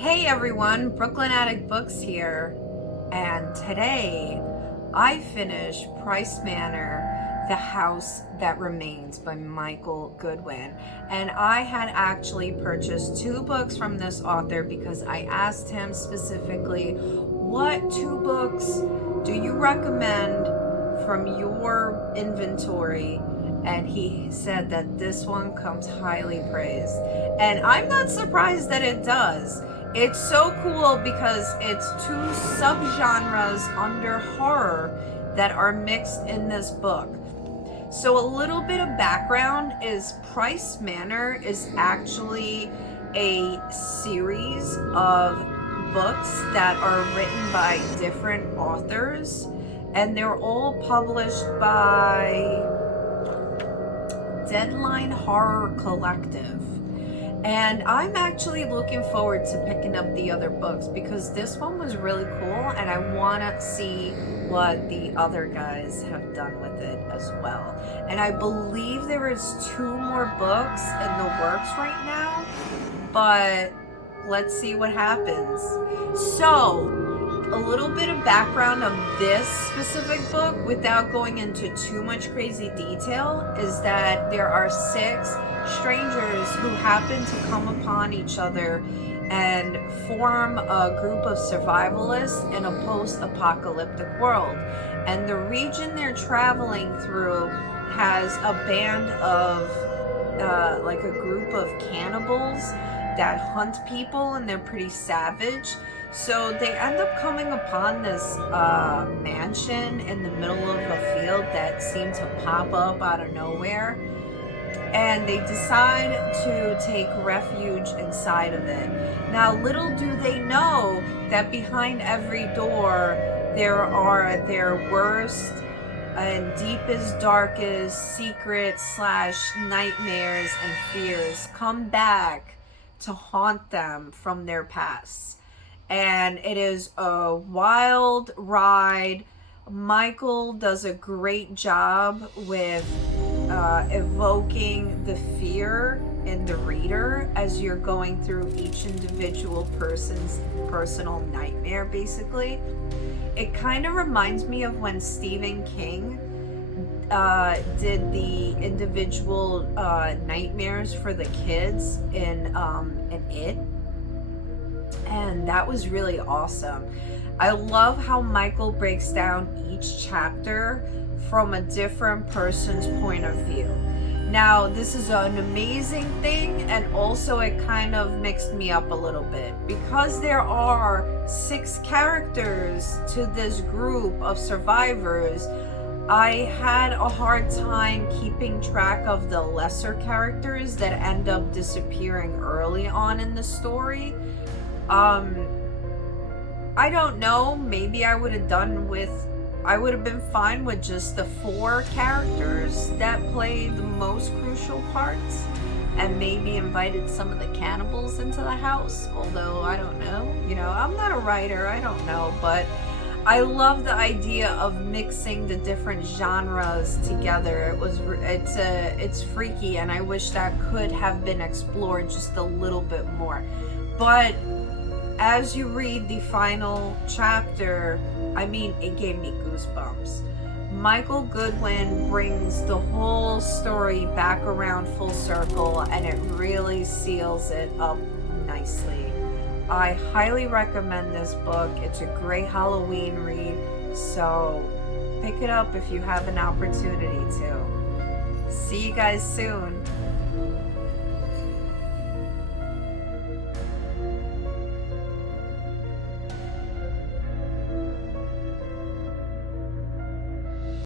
Hey everyone, Brooklyn Attic Books here, and today I finished Price Manor, The House That Remains by Michael Goodwin. And I had actually purchased two books from this author because I asked him specifically, what two books do you recommend from your inventory? And he said that this one comes highly praised. And I'm not surprised that it does. It's so cool because it's two subgenres under horror that are mixed in this book. So a little bit of background is Price Manor is actually a series of books that are written by different authors, and they're all published by Deadline Horror Collective. And I'm actually looking forward to picking up the other books because this one was really cool and I want to see what the other guys have done with it as well. And I believe there is two more books in the works right now, but let's see what happens. So, a little bit of background of this specific book without going into too much crazy detail is that there are 6 strangers who happen to come upon each other and form a group of survivalists in a post-apocalyptic world. And the region they're traveling through has a band of like a group of cannibals that hunt people, and they're pretty savage. So they end up coming upon this mansion in the middle of a field that seemed to pop up out of nowhere. And they decide to take refuge inside of it. Now, little do they know that behind every door there are their worst and deepest, darkest secrets / nightmares and fears come back to haunt them from their pasts. And it is a wild ride. Michael does a great job with evoking the fear in the reader as you're going through each individual person's personal nightmare, basically. It kind of reminds me of when Stephen King did the individual nightmares for the kids in It. And that was really awesome. I love how Michael breaks down each chapter from a different person's point of view. Now, this is an amazing thing, and also it kind of mixed me up a little bit because there are 6 characters to this group of survivors. I had a hard time keeping track of the lesser characters that end up disappearing early on in the story. I don't know, maybe I would have been fine with just the 4 characters that play the most crucial parts and maybe invited some of the cannibals into the house, although I don't know, I'm not a writer, I don't know, but I love the idea of mixing the different genres together. It's freaky, and I wish that could have been explored just a little bit more. But as you read the final chapter, it gave me goosebumps. Michael Goodwin brings the whole story back around full circle, and it really seals it up nicely. I highly recommend this book. It's a great Halloween read, so pick it up if you have an opportunity to. See you guys soon.